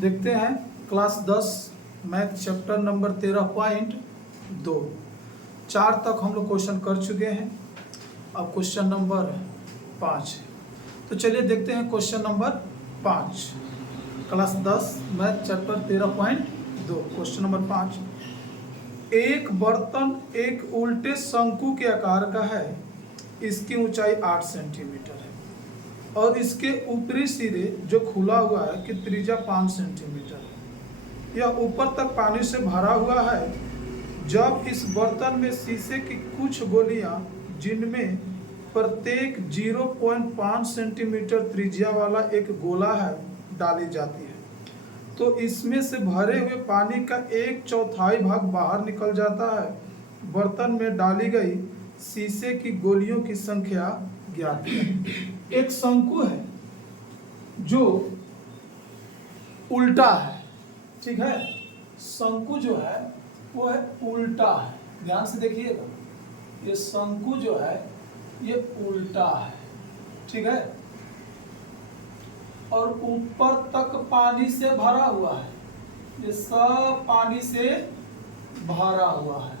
देखते हैं class 10 math chapter number 13.2 4 तक हम लोग क्वेश्चन कर चुके हैं। अब क्वेश्चन नंबर 5 है, तो चलिए देखते हैं question number 5 class 10 math chapter 13.2 question number 5। एक बर्तन एक उल्टे शंकु के आकार का है, इसकी ऊंचाई 8 सेंटीमीटर है और इसके ऊपरी सिरे जो खुला हुआ है कि त्रिज्या 5 सेंटीमीटर है। यह ऊपर तक पानी से भरा हुआ है। जब इस बर्तन में शीशे की कुछ गोलियां जिनमें प्रत्येक 0.5 सेंटीमीटर त्रिज्या वाला एक गोला है डाली जाती है, तो इसमें से भरे हुए पानी का 1/4 भाग बाहर निकल जाता है। बर्तन में डाली गई शीशे की गोलियों की संख्या ज्ञात है। एक शंकु है जो उल्टा है, ठीक है। शंकु जो है वो है उल्टा है, ध्यान से देखिएगा। ये शंकु जो है ये उल्टा है, ठीक है, और ऊपर तक पानी से भरा हुआ है। ये सब पानी से भरा हुआ है,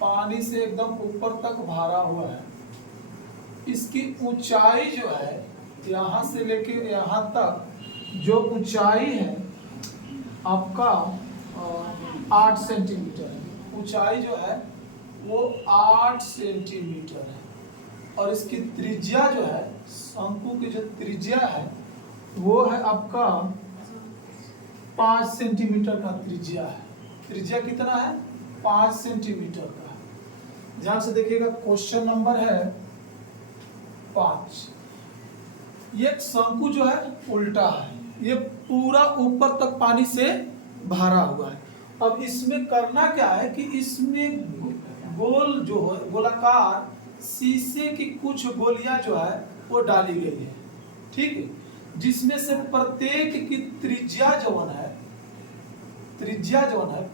पानी से एकदम ऊपर तक भरा हुआ है। इसकी ऊंचाई जो है यहाँ से लेके यहाँ तक जो ऊंचाई है आपका 8 सेंटीमीटर है। ऊंचाई जो है वो 8 सेंटीमीटर है और इसकी त्रिज्या जो है, शंकु की जो त्रिज्या है वो है आपका 5 सेंटीमीटर का त्रिज्या है। त्रिज्या कितना है? 5 सेंटीमीटर का। ध्यान से देखिएगा, क्वेश्चन नंबर है 5। ये शंकु जो है उल्टा है, ये पूरा ऊपर तक पानी से भरा हुआ है। अब इसमें करना क्या है कि इसमें गोल जो है गोलाकार शीशे की कुछ गोलियां जो है वो डाली गई है, ठीक है, जिसमें से प्रत्येक की त्रिज्या जवन है,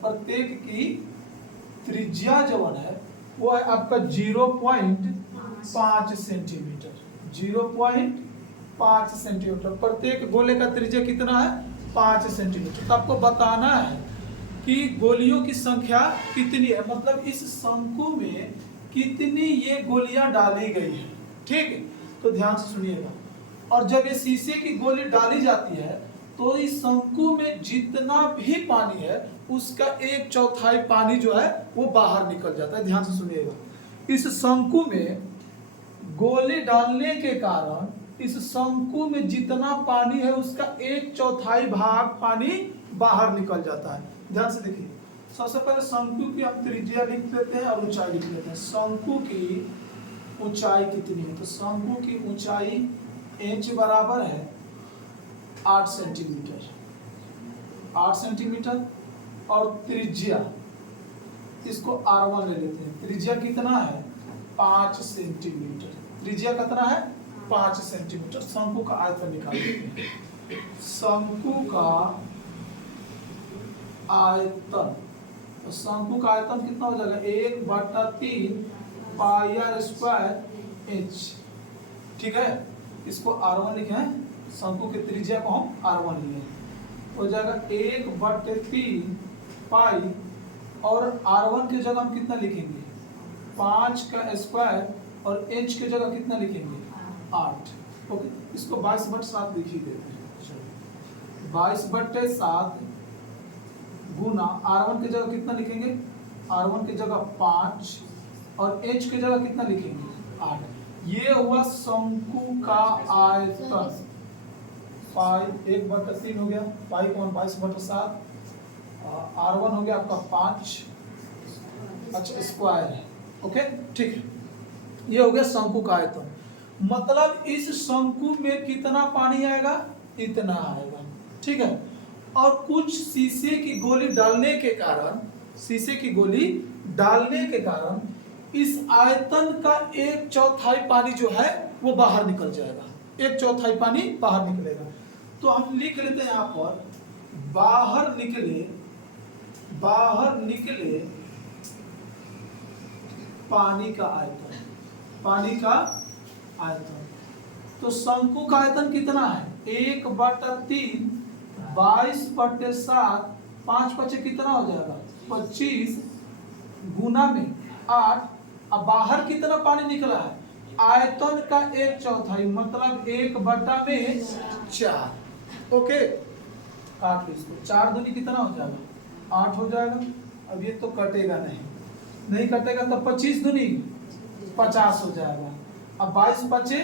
प्रत्येक की त्रिज्या जवन है वो है आपका 0.5 सेंटीमीटर। 0.5 सेंटीमीटर। प्रत्येक गोले का त्रिज्या कितना है? 5 सेंटीमीटर। तो आपको बताना है कि गोलियों की संख्या कितनी है, मतलब इस शंकु में कितनी ये गोलियां डाली गई है, ठीक है। तो ध्यान से सुनिएगा। और जब ये शीशे की गोली डाली जाती है तो इस शंकु में जितना भी पानी है उसका 1/4 पानी जो है वो बाहर निकल जाता है। ध्यान से सुनिएगा। इस शंकु में गोली डालने के कारण इस शंकु में जितना पानी है उसका 1/4 भाग पानी बाहर निकल जाता है। ध्यान से देखिए। सबसे पहले शंकु की हम त्रिज्या लिख लेते हैं और ऊंचाई लिख लेते हैं। शंकु की ऊंचाई कितनी है? तो शंकु की ऊंचाई इंच बराबर है 8 सेंटीमीटर। 8 सेंटीमीटर और त्रिज्या इसको R1 ले लेते हैं। त्रिज्या कितना है? 5 सेंटीमीटर। त्रिज्या कितना है? 5 सेंटीमीटर। शंकु का आयतन निकाल लेते हैं। शंकु का आयतन, तो शंकु का आयतन कितना हो जाएगा? 1/3 पाई r स्क्वायर इंच, ठीक है। इसको R1 लिखे हैं, शंकु की त्रिज्या को हम R1 लिए, हो जाएगा 1/3 पाई, और R1 की जगह हम कितना लिखेंगे? 5 का स्क्वायर, और इंच की जगह कितना लिखेंगे? 8। ओके, इसको 22/7 लिख ही देते हैं। 22/7 गुना R1 की जगह कितना लिखेंगे? R1 की जगह 5 और इंच की जगह कितना लिखेंगे? 8। ये हुआ शंकु का आयतन। पाई 1/3 हो गया, पाई कौन 22/7, R1 हो गया आपका 5, अच्छा स्क्वायर है। ओके, ठीक है। ये हो गया शंकु का आयतन। मतलब इस शंकु में कितना पानी आएगा? इतना आएगा, ठीक है। और कुछ शीशे की गोली डालने के कारण, शीशे की गोली डालने के कारण इस आयतन का 1/4 पानी जो है वो बाहर निकल जाएगा। 1/4 पानी बाहर निकलेगा। तो हम लिख लेते हैं यहाँ पर बाहर निकले पानी का आयतन। पानी का आयतन तो शंकु का आयतन कितना है? 1/3 22/7, 5 पचे कितना हो जाएगा? 25 गुना में 8। अब बाहर कितना पानी निकला है? आयतन का 1/4 मतलब 1/4। ओके, काट लो इसको। 4 दूनी कितना हो जाएगा? 8 हो जाएगा। अब ये तो कटेगा नहीं कटेगा तो 25 दूनी 50 हो जाएगा। अब 22 पचे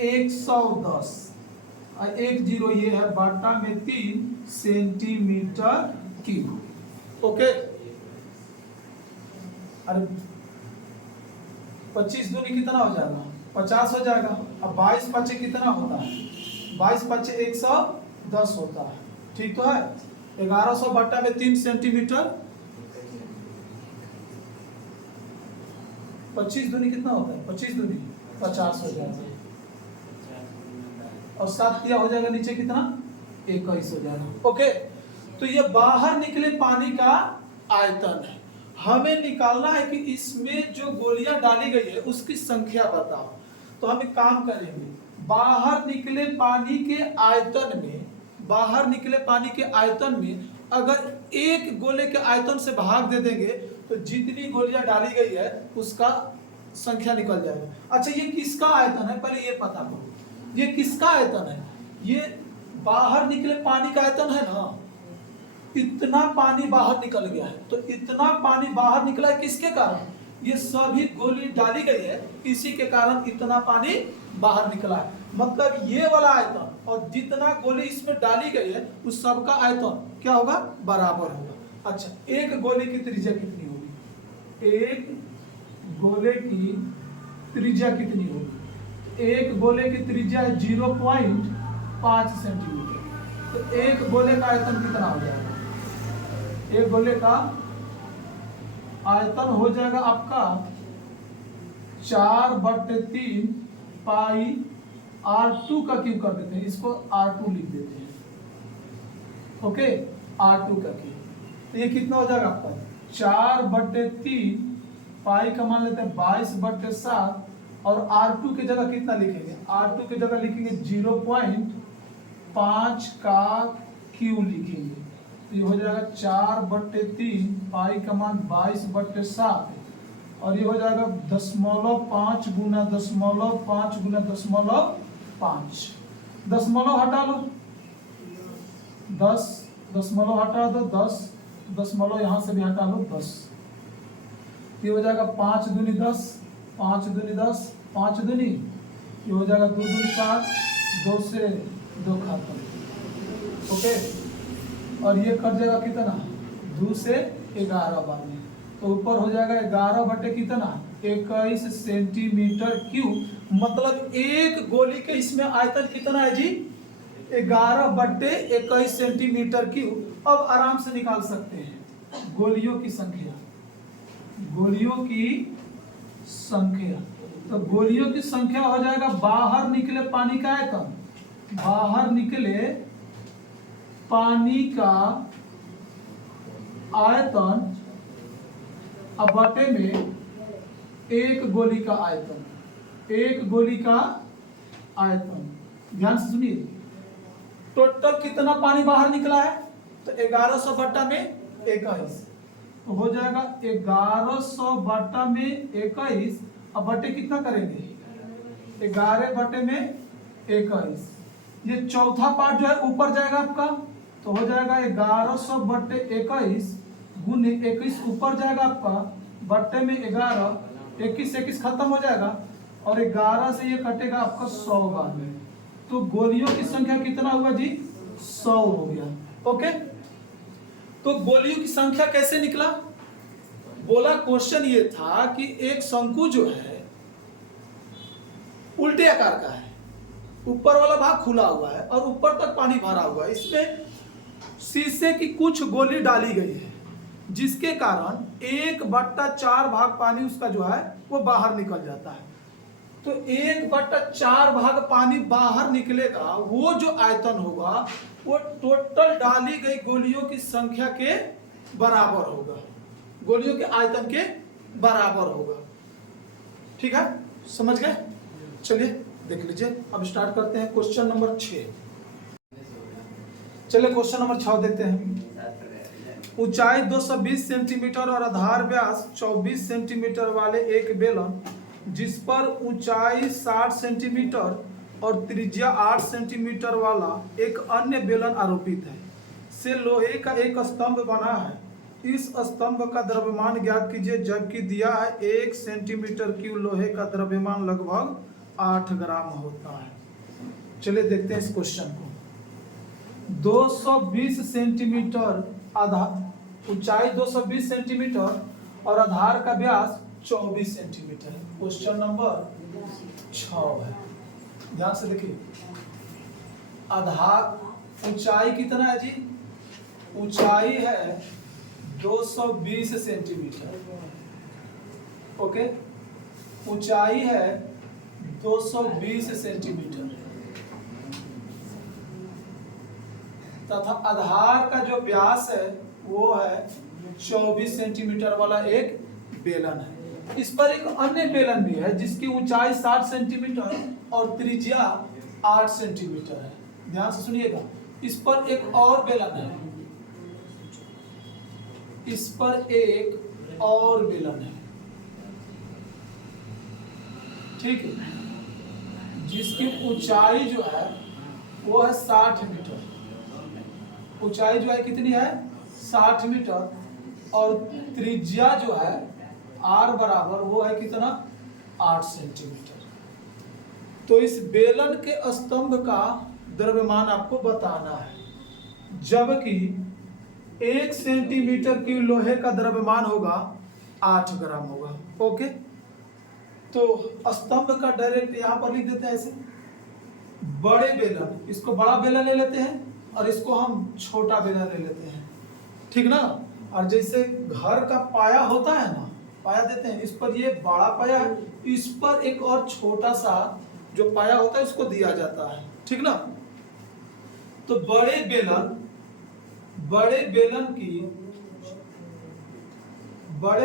110 और 1 0 ये है बटा में 3 सेंटीमीटर क्यूब। ओके, अरे 25 दूनी कितना हो जाएगा? 50 हो जाएगा। अब 22 पचे कितना होता है? 22 पचे 110 होता है। ठीक तो है। 1100 बटा में 3 सेंटीमीटर। 25 दूनी कितना होता है? 25 दूनी 50 हो जाएगा। और 7 दिया हो जाएगा नीचे कितना? 21 हो जाएगा। ओके, तो ये बाहर निकले पानी का आयतन है। हमें निकालना है कि इसमें जो गोलियां डाली गई है उसकी संख्या बताओ। तो हम एक काम करेंगे, बाहर निकले पानी के आयतन में अगर एक गोले के आयतन से भाग दे देंगे तो जितनी गोलियां डाली गई है उसका संख्या निकल जाएगा। अच्छा, ये किसका आयतन है? पहले ये पता करो, ये किसका आयतन है? ये बाहर निकले पानी का आयतन है ना। इतना पानी बाहर निकल गया है, तो इतना पानी बाहर निकला है किसके कारण? ये सभी गोली डाली गई है, इसी के कारण इतना पानी बाहर निकला है। मतलब ये वाला आयतन और जितना गोली इसमें डाली गई है उस सब का आयतन क्या होगा? बराबर होगा। अच्छा, एक गोले की त्रिज्या कितनी होगी? एक गोले की त्रिज्या कितनी होगी? एक गोले की त्रिज्या है 0.5 सेंटीमीटर। तो एक गोले का आयतन कितना हो जाएगा? एक गोले का आयतन हो जाएगा आपका 4/3 पाई R2 का क्यूब कर देते हैं, इसको R2 लिख देते हैं। ओके, R2 का क्यूब। तो ये कितना हो जाएगा आपका? 4/3 पाई का मान लेते हैं 22/7 और R2 की जगह कितना लिखेंगे? R2 की जगह लिखेंगे 0.5 का क्यूब लिखेंगे। तो ये हो जाएगा 4/3 पाई का मान 22/7 और ये हो जाएगा 0.5 गुना 0.5 गुना 0.5। दशमलव हटा लो, 10 दशमलव हटा दो, 10 दशमलव यहाँ से भी हटा लो, 10। ये हो जाएगा 5 दूनी 10, 5 दूनी 10, 5 दूनी ये हो जाएगा 2 दूनी 4, 2 से 2 खत्म। ओके, और ये कट जाएगा कितना? 2 से 11 बार में, तो ऊपर हो जाएगा 11 बटे कितना? 21 सेंटीमीटर क्यूब। मतलब एक गोली के इसमें आयतन कितना है जी? 11/21 सेंटीमीटर क्यूब। अब आराम से निकाल सकते हैं गोलियों की संख्या। गोलियों की संख्या, तो गोलियों की संख्या हो जाएगा बाहर निकले पानी का आयतन, बाहर निकले पानी का आयतन अब बटे में एक गोली का आयतन, एक गोली का आयतन। ध्यान से सुनिए, टोटल कितना पानी बाहर निकला है? तो 1100 बटा में 21, तो हो जाएगा 1100 बटा में 21। अब बटे कितना करेंगे? 11 बटे में 21। ये चौथा पार्ट जो है ऊपर जाएगा आपका, तो हो जाएगा 1100 बटे 21 गुने 21 ऊपर जाएगा आपका बटे में 11, 21 से 21 खत्म हो जाएगा और 11 से ये कटेगा आपका 100 बार में। तो गोलियों की संख्या कितना हुआ जी? 100 हो गया। ओके, तो गोलियों की संख्या कैसे निकला? बोला क्वेश्चन ये था कि एक शंकु जो है उल्टे आकार का है, ऊपर वाला भाग खुला हुआ है और ऊपर तक पानी भरा हुआ है। इसमें शीशे की कुछ गोली डाली गई है जिसके कारण 1/4 भाग पानी उसका जो है वो बाहर निकल जाता है। तो 1/4 भाग पानी बाहर निकलेगा, वो जो आयतन होगा वो टोटल डाली गई गोलियों की संख्या के बराबर होगा, गोलियों के आयतन के बराबर होगा। ठीक है, समझ गए? चलिए देख लीजिए। अब स्टार्ट करते हैं क्वेश्चन नंबर 6। चलिए क्वेश्चन नंबर 6 देखते हैं। ऊंचाई 220 सेंटीमीटर और आधार व्यास 24 सेंटीमीटर वाले एक बेलन जिस पर ऊंचाई 60 सेंटीमीटर और त्रिज्या 8 सेंटीमीटर वाला एक अन्य बेलन आरोपित है से लोहे का एक स्तंभ बना है। इस स्तंभ का द्रव्यमान ज्ञात कीजिए, जबकि दिया है 1 सेंटीमीटर क्यूब लोहे का द्रव्यमान लगभग 8 ग्राम होता है। चलिए देखते हैं इस क्वेश्चन को। 220 सेंटीमीटर आधार, ऊंचाई 220 सेंटीमीटर और आधार का व्यास 24 सेंटीमीटर है। क्वेश्चन नंबर 6 है। ध्यान से देखिए, आधार ऊंचाई कितना है जी? ऊंचाई है 220 सेंटीमीटर। ओके, ऊंचाई है 220 सेंटीमीटर तथा आधार का जो व्यास है वो है 24 सेंटीमीटर वाला एक बेलन है। इस पर एक अन्य बेलन भी है जिसकी ऊंचाई 60 सेंटीमीटर और त्रिज्या 8 सेंटीमीटर है। ध्यान से सुनिएगा, इस पर एक और बेलन है, इस पर एक और बेलन है, ठीक है, जिसकी ऊंचाई जो है वो है 60 मीटर। ऊंचाई जो है कितनी है? 60 मीटर और त्रिज्या जो है आर बराबर वो है कितना? 8 सेंटीमीटर। तो इस बेलन के स्तंभ का द्रव्यमान आपको बताना है, जबकि 1 सेंटीमीटर की लोहे का द्रव्यमान होगा 8 ग्राम होगा। ओके, तो स्तंभ का डायरेक्ट यहां पर लिख देते हैं ऐसे। बड़े बेलन, इसको बड़ा बेलन ले लेते हैं और इसको हम छोटा बेलन ले लेते हैं, ठीक ना। और जैसे घर का पाया होता है ना, पाया देते हैं, इस पर ये बड़ा पाया है, इस पर एक और छोटा सा जो पाया होता है इसको दिया जाता है, ठीक ना। तो बड़े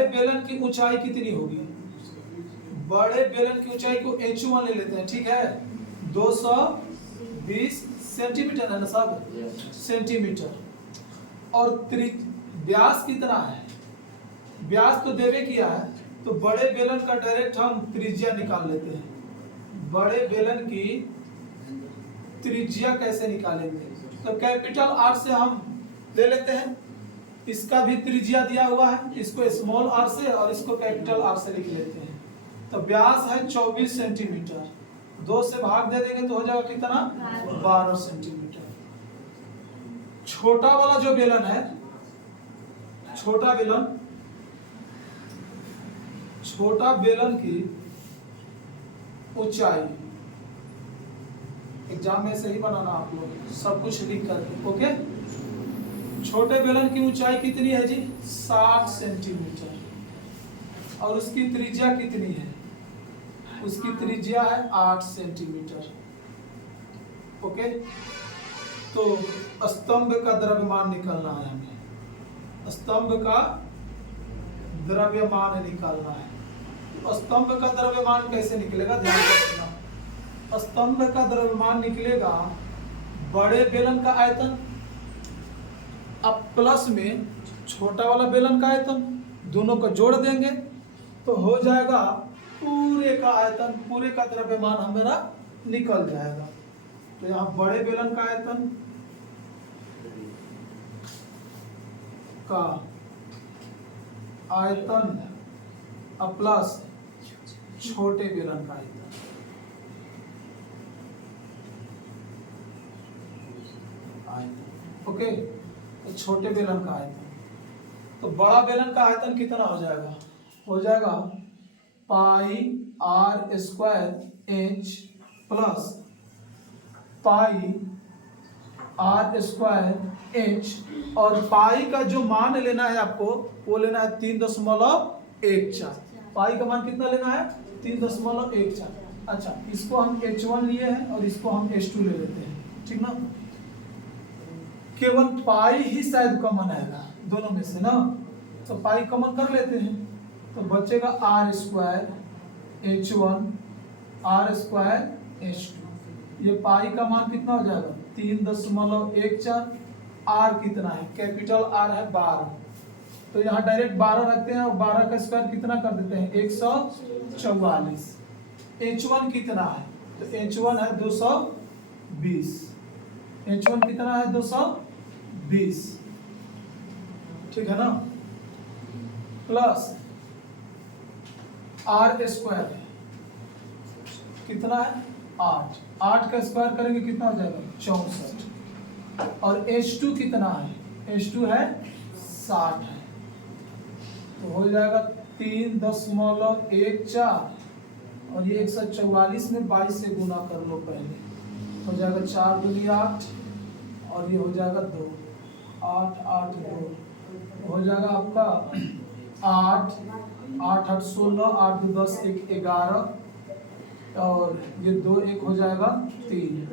बेलन की ऊंचाई कितनी होगी? बड़े बेलन की ऊंचाई को H1 ले लेते हैं, ठीक है। 220 सेंटीमीटर है ना साहब, सेंटीमीटर। और व्यास कितना है? व्यास तो देवे किया है, तो बड़े बेलन का डायरेक्ट हम त्रिज्या निकाल लेते हैं। बड़े बेलन की त्रिज्या कैसे निकालेंगे? तो कैपिटल आर से हम ले लेते हैं, इसका भी त्रिज्या दिया हुआ है, इसको स्मॉल आर से और इसको कैपिटल आर से लिख लेते हैं। तो व्यास है 24 सेंटीमीटर, 2 से भाग दे देंगे तो हो जाएगा कितना? 12 सेंटीमीटर। छोटा वाला जो बेलन है, छोटा बेलन की ऊंचाई, एग्जाम में सही बनाना आप लोग, सब कुछ लिख करके। ओके, छोटे बेलन की ऊंचाई कितनी है जी? 60 सेंटीमीटर। और उसकी त्रिज्या कितनी है? उसकी त्रिज्या है 8 सेंटीमीटर। ओके, तो स्तंभ का द्रव्यमान निकालना है हमें, स्तंभ का द्रव्यमान निकालना है। तो स्तंभ का द्रव्यमान कैसे निकलेगा? ध्यान रखना, स्तंभ का द्रव्यमान निकलेगा बड़े बेलन का आयतन अब प्लस में छोटा वाला बेलन का आयतन, दोनों को जोड़ देंगे तो हो जाएगा पूरे का आयतन, पूरे का द्रव्यमान हमारा निकल जाएगा। तो यहाँ बड़े बेलन का आयतन प्लस छोटे बेलन का आयतन। ओके, तो छोटे बेलन का आयतन, तो बड़ा बेलन का आयतन कितना हो जाएगा? हो जाएगा pi r square h plus pi r square h, और पाई का जो मान लेना है आपको वो लेना है 3.14। पाई का मान कितना लेना है? 3.14। अच्छा, इसको हम H1 लिए हैं और इसको हम H2 ले लेते हैं, ठीक ना। केवल पाई ही शायद कॉमन आएगा दोनों में से ना, तो पाई कॉमन कर लेते हैं तो बचेगा are square H1 are square H2। ये पाई का मान कितना हो जाएगा 3.14। आर कितना है, कैपिटल आर है 12, तो यहाँ डायरेक्ट 12 रखते हैं और 12 का स्क्वायर कितना कर देते हैं 144। H1 कितना है, तो H1 है 220। H1 कितना है 220, ठीक है ना, प्लस आर स्क्वायर कितना है 8। 8 का स्क्वायर करेंगे कितना हो जाएगा 64। और H2 कितना है, H2 है 60 है, तो हो जाएगा 3.14 और ये 144 में 22 से गुना कर लो पहले, हो जाएगा 4 दूनी 8 और ये हो जाएगा 2, 8 8 2 हो जाएगा आपका 8 8 8 16, 8 2 10 1 11 और ये 2 1 हो जाएगा 3,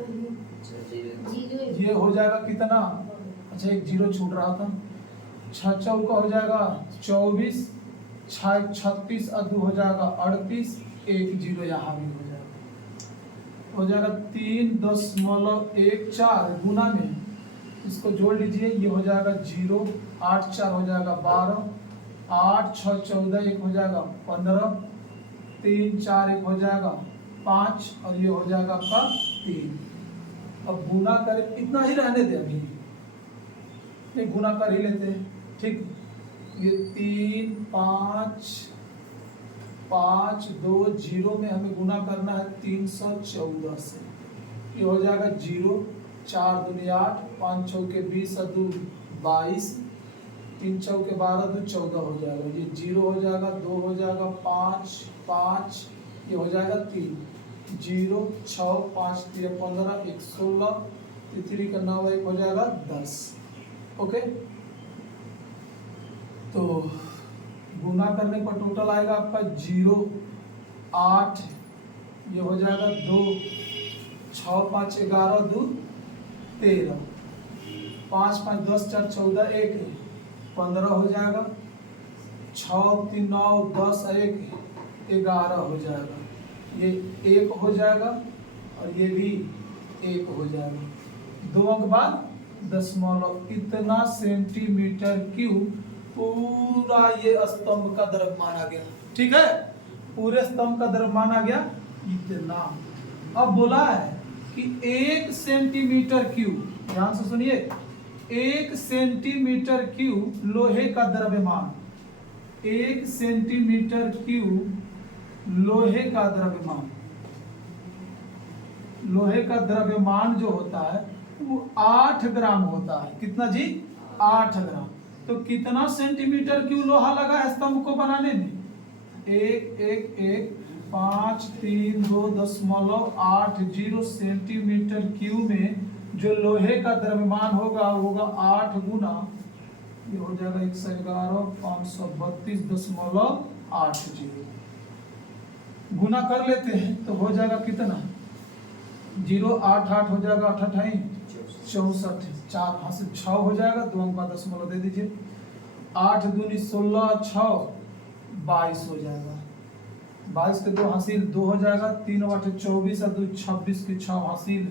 ये हो जाएगा कितना, अच्छा एक जीरो छूट रहा था, 6 चौका हो जाएगा 24, 6 36 और 2 हो जाएगा 38, 1 जीरो यहाँ भी हो जाएगा 3.14 गुना में इसको जोड़ लीजिए, ये हो जाएगा 0, 8 4 हो जाएगा 12, 8 6 14 1 हो जाएगा 15, 3 4 1 हो जाएगा 5 और ये हो जाएगा आपका 3। अब गुना करें, इतना ही रहने दे, अभी एक गुना कर ही लेते हैं, ठीक, ये 3 5 5 2 0 में हमें गुना करना है 314 से, ये हो जाएगा 0, 4 दूनी 8, 5 चौके 20 और 2 22, 3 चौके 12 2 14 हो जाएगा, ये 0 हो जाएगा, 2 हो जाएगा, 5 5 ये हो जाएगा 3, 0 6 5 3 15 1 16, 3 का 9 1 हो जाएगा 10। ओके, तो गुना करने पर टोटल आएगा आपका 0 8, ये हो जाएगा 2 6 5 11 2 13, 5 5 10 4 14 1 15 हो जाएगा, 6 3 9 10 1 11 हो जाएगा, ये 1 हो जाएगा और ये भी 1 हो जाएगा, 2 अंक बाद दशमलव, इतना सेंटीमीटर क्यूब पूरा ये स्तंभ का द्रव्यमान आ गया, ठीक है, पूरे स्तंभ का द्रव्यमान आ गया इतना। अब बोला है कि 1 सेंटीमीटर क्यूब, ध्यान से सुनिए, 1 सेंटीमीटर क्यूब लोहे का द्रव्यमान, 1 सेंटीमीटर क्यूब लोहे का द्रव्यमान, लोहे का द्रव्यमान जो होता है वो 8 ग्राम होता है, कितना जी 8 ग्राम। तो कितना सेंटीमीटर क्यूब लोहा लगा है स्तंभ को बनाने में, 1 1 1 5 3 2.80 सेंटीमीटर क्यूब में जो लोहे का द्रव्यमान होगा होगा 8 गुना, ये हो जाएगा 111 532.80, गुना कर लेते हैं तो हो जाएगा कितना, 0 8 8 हो जाएगा 8 8 64, 4 हाथ से 6 हो जाएगा, 2 अंक का दशमलव दे दीजिए, 8 दूनी 16 6 22 हो जाएगा, 22 के 2 हासिल 2 हो जाएगा, 3 8 24 और 2 26 के 6 हासिल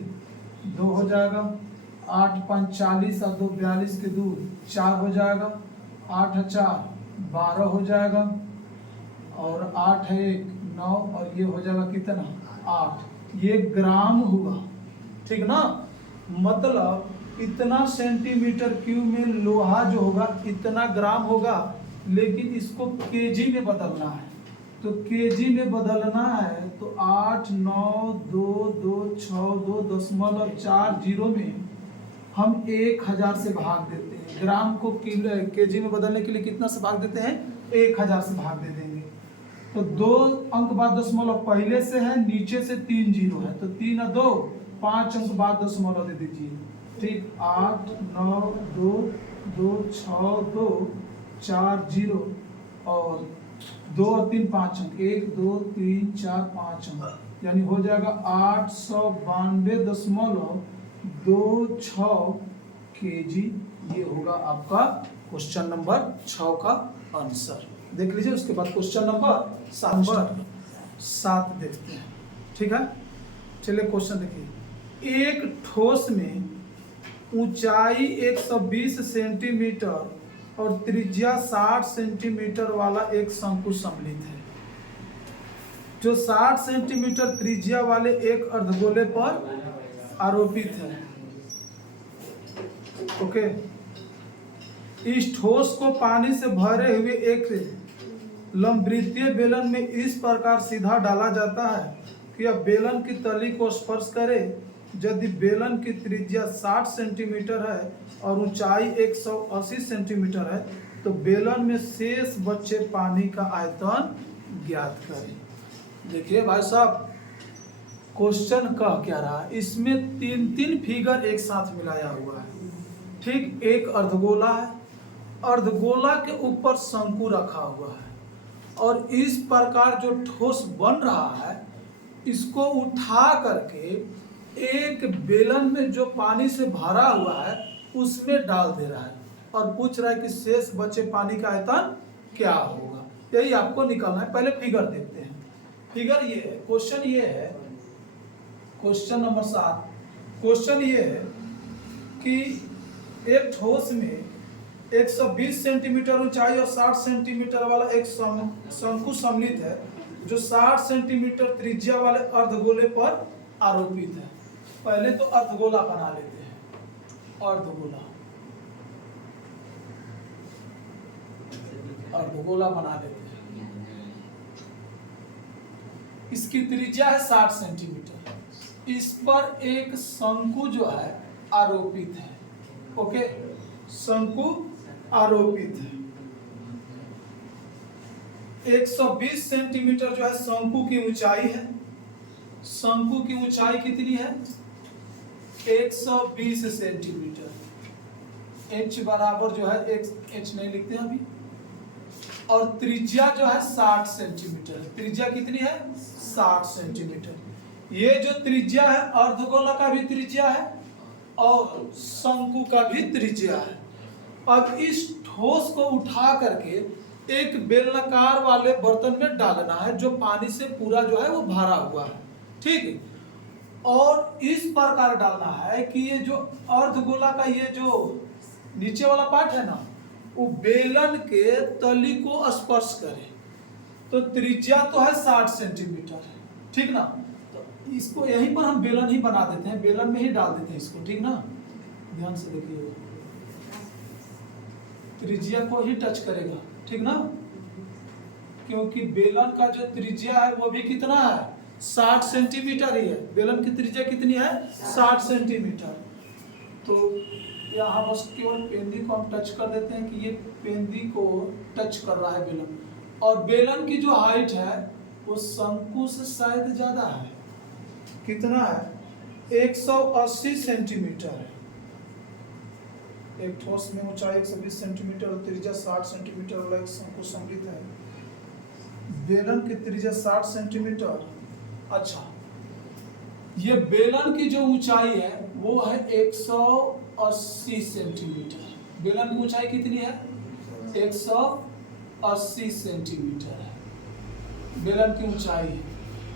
2 हो जाएगा, 8 5 40 और 2 42 के 2 4 हो जाएगा, 8 4 12 हो जाएगा और 8 1 9 और ये हो जाएगा कितना 8, ये ग्राम हुआ, ठीक ना, मतलब इतना सेंटीमीटर क्यूब में लोहा जो होगा इतना ग्राम होगा, लेकिन इसको केजी में बदलना है, तो केजी में बदलना है तो 8 9 2 2 6 2.40 में हम 1000 से भाग देते हैं, ग्राम को केजी में बदलने के लिए कितना से भाग देते हैं 1000 से भाग दे देंगे, तो 2 अंक बाद दशमलव पहले से है, नीचे से 3 जीरो है, तो 3 और 2 5 अंक बाद दशमलव दे दीजिए, ठीक, 8 9 2 2 6 2 4 0 और 2 और 3 5 अंक, 1 2 3 4 5 अंक, यानी हो जाएगा 892.26 केजी। ये होगा आपका क्वेश्चन नंबर 6 का आंसर। देख लीजिए, उसके बाद क्वेश्चन नंबर 7 देखते हैं, ठीक है। चलिए क्वेश्चन देखिए, एक ठोस में ऊंचाई 120 सेंटीमीटर और त्रिज्या 60 सेंटीमीटर वाला एक शंकु सम्मिलित है, जो 60 सेंटीमीटर त्रिज्या वाले एक अर्धगोले पर आरोपित है। ओके, इस ठोस को पानी से भरे हुए एक लंबवृत्तीय बेलन में इस प्रकार सीधा डाला जाता है कि यह बेलन की तली को स्पर्श करे। यदि बेलन की त्रिज्या 60 सेंटीमीटर है और ऊंचाई 180 सेंटीमीटर है तो बेलन में शेष बचे पानी का आयतन ज्ञात करें। देखिए भाई साहब, क्वेश्चन का क्या रहा, इसमें तीन फिगर एक साथ मिलाया हुआ है। ठीक, एक अर्धगोला है, अर्धगोला के ऊपर शंकु रखा हुआ है और इस प्रकार जो ठोस बन रहा है इसको उठा करके एक बेलन में जो पानी से भरा हुआ है उसमें डाल दे रहा है और पूछ रहा है कि शेष बचे पानी का आयतन क्या होगा। यही आपको निकालना है। पहले फिगर देखते हैं। फिगर ये है, क्वेश्चन ये है, क्वेश्चन नंबर 7, क्वेश्चन ये है कि एक ठोस में 120 सेंटीमीटर ऊंचाई और 60 सेंटीमीटर वाला एक शंकु सम्मिलित है जो 60 सेंटीमीटर त्रिज्या वाले अर्धगोले पर आरोपित है। पहले तो अर्धगोला बना लेते हैं। अर्धगोला बना लेते हैं। इसकी त्रिज्या है 60 सेंटीमीटर। इस पर एक शंकु जो है आरोपित है। ओके, शंकु आरोपित है। 120 सेंटीमीटर जो है शंकु की ऊंचाई है। शंकु की ऊंचाई कितनी है? 120 सेंटीमीटर। h बराबर जो है h नहीं लिखते हैं अभी, और त्रिज्या जो है 60 सेंटीमीटर। त्रिज्या कितनी है? 60 सेंटीमीटर। ये जो त्रिज्या है अर्धगोला का भी त्रिज्या है और शंकु का भी त्रिज्या है। अब इस ठोस को उठा करके एक बेलनाकार वाले बर्तन में डालना है जो पानी से पूरा जो है वो भरा हुआ है। ठीक है, और इस प्रकार डालना है कि ये जो अर्धगोला का ये जो नीचे वाला पार्ट है ना वो बेलन के तली को स्पर्श करे। तो त्रिज्या तो है 60 सेंटीमीटर, ठीक ना। तो इसको यहीं पर हम बेलन ही बना देते हैं, बेलन में ही डाल देते हैं इसको, ठीक ना। ध्यान से देखिए, त्रिज्या को ही टच करेगा, ठीक ना, क्योंकि बेलन का जो त्रिज्या है वो भी कितना है? 60 सेंटीमीटर ही है। बेलन की त्रिज्या कितनी है? 60 सेंटीमीटर। तो यहाँ बस केवल पेंदी को हम टच कर देते हैं कि ये पेंदी को टच कर रहा है बेलन, और बेलन की जो हाइट है वो शंकु से शायद ज्यादा है। कितना है? 180 सेंटीमीटर है। एक ठोस में ऊंचाई 120 सेंटीमीटर और त्रिज्या 60 सेंटीमीटर वाला एक शंकु सम्मिलित है। बेलन की त्रिज्या 60 सेंटीमीटर। अच्छा, ये बेलन की जो ऊंचाई है वो है 180 सेंटीमीटर। बेलन की ऊंचाई कितनी है? 180 सेंटीमीटर है बेलन की ऊंचाई है।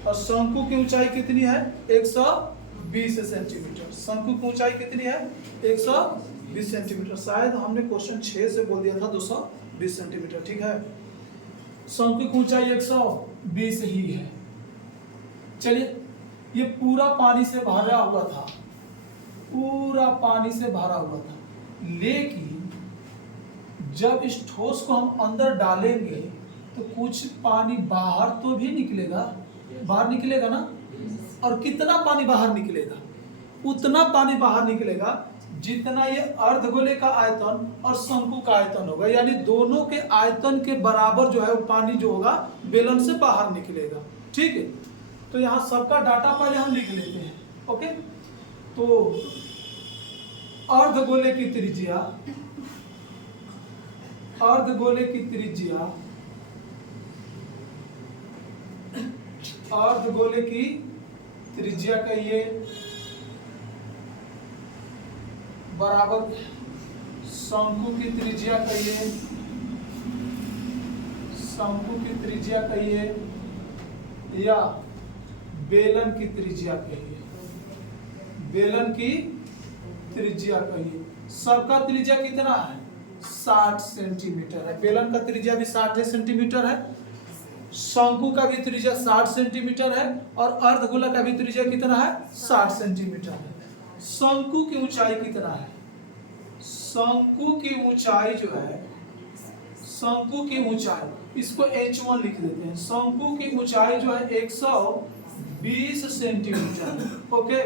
और शंकु की ऊंचाई कितनी है? 120 सेंटीमीटर। शंकु की ऊंचाई कितनी है? 120 सेंटीमीटर। शायद हमने क्वेश्चन 6 से बोल दिया था 220 सेंटीमीटर, ठीक है। शंकु की ऊंचाई 120 ही है। चलिए, ये पूरा पानी से भरा हुआ था, पूरा पानी से भरा हुआ था, लेकिन जब इस ठोस को हम अंदर डालेंगे तो कुछ पानी बाहर तो भी निकलेगा, बाहर निकलेगा ना। और कितना पानी बाहर निकलेगा? उतना पानी बाहर निकलेगा जितना ये अर्धगोले का आयतन और शंकु का आयतन होगा, यानी दोनों के आयतन के बराबर जो है वो पानी जो होगा बेलन से बाहर निकलेगा। ठीक है, तो यहाँ सबका डाटा पहले हम लिख लेते हैं। ओके, तो अर्धगोले की त्रिज्या, अर्धगोले की त्रिज्या, अर्धगोले की त्रिज्या कहिए बराबर शंकु की त्रिज्या कहिए, शंकु की त्रिज्या कहिए या बेलन की त्रिज्या कहिए। बेलन की त्रिज्या कहिए। सबका त्रिज्या कितना है? 60 सेंटीमीटर है। बेलन का त्रिज्या भी 60 सेंटीमीटर है, शंकु का भी त्रिज्या 60 सेंटीमीटर है, और अर्धगोला का भी त्रिज्या कितना है? 60 सेंटीमीटर है। शंकु की ऊंचाई कितना है? शंकु की ऊंचाई जो है, शंकु की ऊंचाई, इसको h1 लिख देते हैं। शंकु की ऊंचाई जो है 120 सेंटीमीटर। ओके,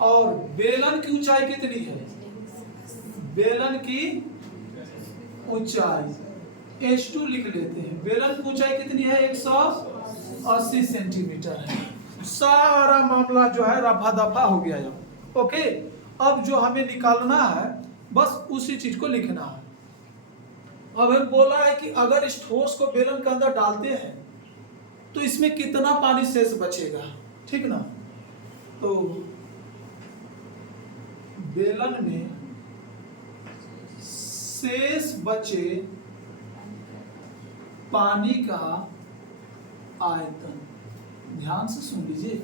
और बेलन की ऊंचाई कितनी है? बेलन की ऊंचाई h2 लिख लेते हैं। बेलन की ऊंचाई कितनी है? 180 सेंटीमीटर है। सारा मामला जो है रफा दफा हो गया जब। ओके, अब जो हमें निकालना है बस उसी चीज को लिखना है। अब हमें बोला है कि अगर इस ठोस को बेलन के अंदर डालते हैं तो इसमें कितना पानी शेष बचेगा, ठीक ना? तो बेलन में शेष बचे पानी का आयतन, ध्यान से सुन लीजिए।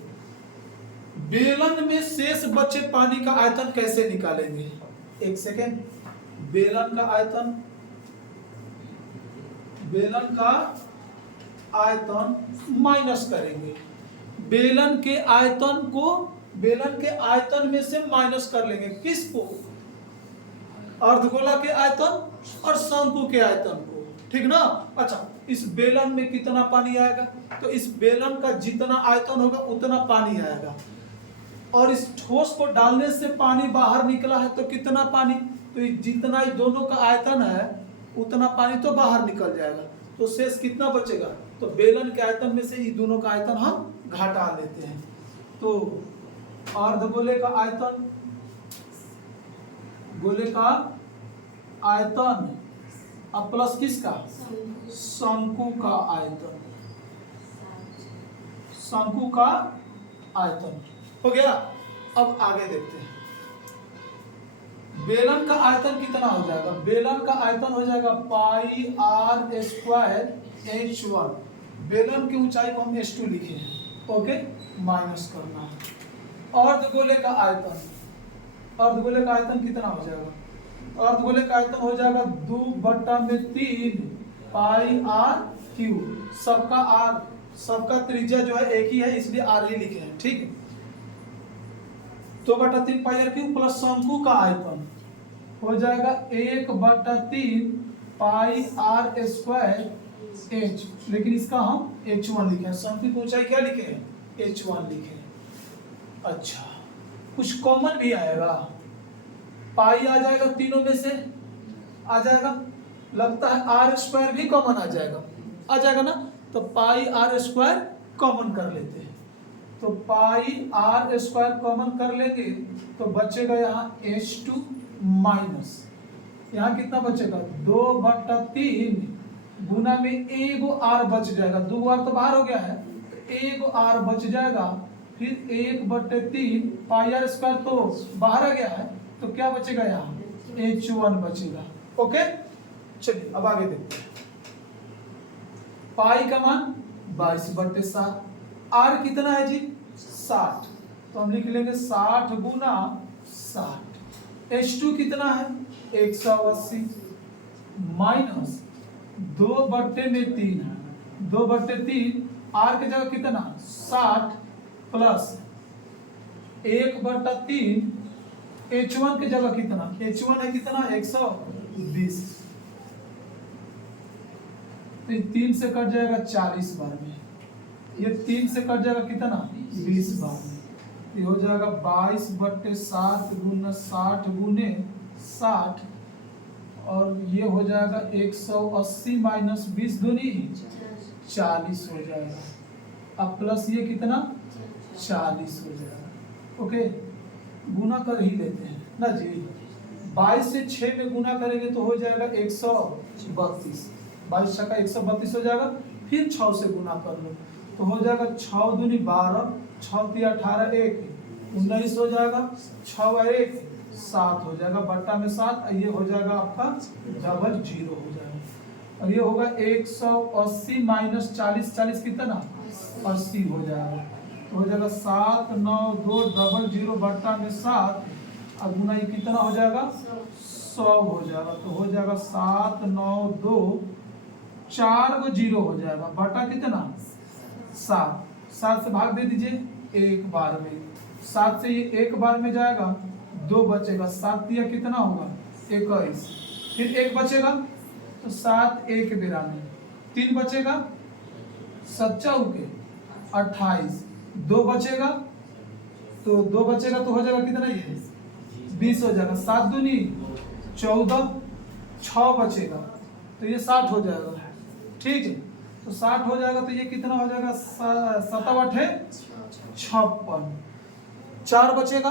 बेलन में शेष बचे पानी का आयतन कैसे निकालेंगे? एक सेकेंड। बेलन का आयतन, बेलन का आयतन माइनस करेंगे। बेलन के आयतन को बेलन के आयतन में से माइनस कर लेंगे। किसको? अर्धगोला के आयतन और शंकु के आयतन को, ठीक ना? अच्छा, इस बेलन में कितना पानी आएगा? तो इस बेलन का जितना आयतन होगा उतना पानी आएगा, और इस ठोस को डालने से पानी बाहर निकला है तो कितना पानी? तो जितना ही दोनों का आयतन है उतना पानी तो बाहर निकल जाएगा, तो शेष कितना बचेगा? तो बेलन के आयतन में से ये दोनों का आयतन हम घटा लेते हैं। तो अर्धगोले का आयतन, गोले का आयतन अब प्लस किसका? शंकु का आयतन, शंकु का आयतन हो गया। अब आगे देखते हैं बेलन का आयतन कितना हो जाएगा। बेलन का आयतन हो जाएगा पाई r स्क्वायर h1। बेलन की ऊंचाई को हम h2 लिखे हैं। ओके, माइनस करना है। अर्धगोले का आयतन, अर्धगोले का आयतन कितना हो जाएगा? अर्धगोले का आयतन हो जाएगा 2/3 पाई r क्यूब। सबका r, सबका त्रिज्या जो है एक ही है इसलिए r ही लिखे हैं, ठीक है? 2/3 पाई r क्यूब प्लस शंकु का आयतन हो जाएगा 1/3 पाई r स्क्वायर h, लेकिन इसका हम h1 लिखे हैं। शंकु की ऊंचाई क्या लिखे हैं? h1 लिखे हैं। अच्छा, कुछ कॉमन भी आएगा, पाई आ जाएगा, तीनों में से आ जाएगा। लगता है r स्क्वायर भी कॉमन आ जाएगा ना? तो पाई r स्क्वायर कॉमन कर लेते हैं। तो पाई r स्क्वायर कॉमन कर लेंगे तो बचेगा यहाँ h2 माइनस, यहाँ कितना बचेगा? 2/3 गुना में एगो r बच जाएगा। 2 r तो बाहर हो गया है, एगो r बच जाएगा। फिर 1/3 पाई r स्क्वायर तो बाहर आ गया है, तो क्या बचेगा? यहाँ h1 बचेगा। ओके, चलिए अब आगे देखते हैं। पाई का मान 22/7, r कितना है जी? 60, तो हम लिख लेंगे 60 गुना 60। h2 कितना है? 180 माइनस 2/3, 2/3 r के जगह कितना? 60 प्लस 1/3 h1 के जगह कितना? h1 है कितना? 120। तो 3 से कट जाएगा 40 बार में, ये 3 से कट जाएगा कितना? 20 बार में। ये हो जाएगा 22/7 गुना 60 गुने 60, और ये हो जाएगा 180 माइनस 20 दूनी 40 हो जाएगा। अब प्लस ये कितना? 40 हो जाएगा। ओके, गुना कर ही लेते हैं ना जी। 22 से 6 में गुना करेंगे तो हो जाएगा 132। 22 का 132 हो जाएगा। फिर 6 से गुना कर लो तो हो जाएगा 6 दूनी 12, 6 × 18 1 19 हो जाएगा। 6 और 1 7 हो जाएगा, बट्टा में 7। ये हो जाएगा आपका डबल 0 हो जाएगा, और ये होगा 180 माइनस 40, 40 कितना? 80 हो जाएगा। तो हो जाएगा 79200 बट्टा में 7 और गुना ये कितना हो जाएगा 100 हो जाएगा। तो हो जाएगा 792 4 को 0 हो जाएगा बटा कितना 7 7 से भाग दे दीजिए एक बार में 7 से ये एक बार में जाएगा 2 बचेगा 7 दिया कितना होगा 21 फिर 1 बचेगा तो 7 1 92 3 बचेगा 7 के 28 2 बचेगा तो हो जाएगा कितना ये 20 हो जाएगा 7 दूनी 14 6 बचेगा तो ये 60 हो जाएगा ठीक है। तो 60 हो जाएगा तो ये कितना हो जाएगा 7 8 56 4 बचेगा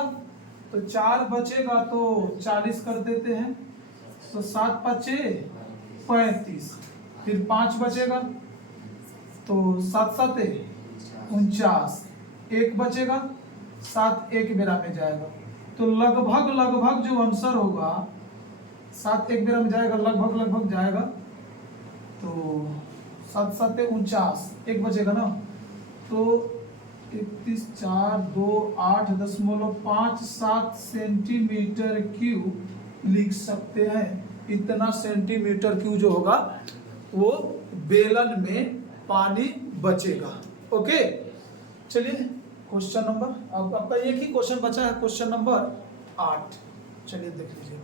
तो 4 बचेगा तो 40 कर देते हैं तो 7 5 35 फिर 5 बचेगा तो 7 7 49 1 बचेगा 7 1 बेरा में जाएगा तो लगभग जो आंसर होगा 7 1 बेरा में जाएगा लगभग जाएगा तो 7 7 49 1 बचेगा ना तो 31 4 2 8.57 सेंटीमीटर क्यूब लिख सकते हैं। इतना सेंटीमीटर क्यूब जो होगा वो बेलन में पानी बचेगा। ओके चलिए क्वेश्चन नंबर अब आपका एक ही क्वेश्चन बचा है क्वेश्चन नंबर 8 चलिए देख लीजिए।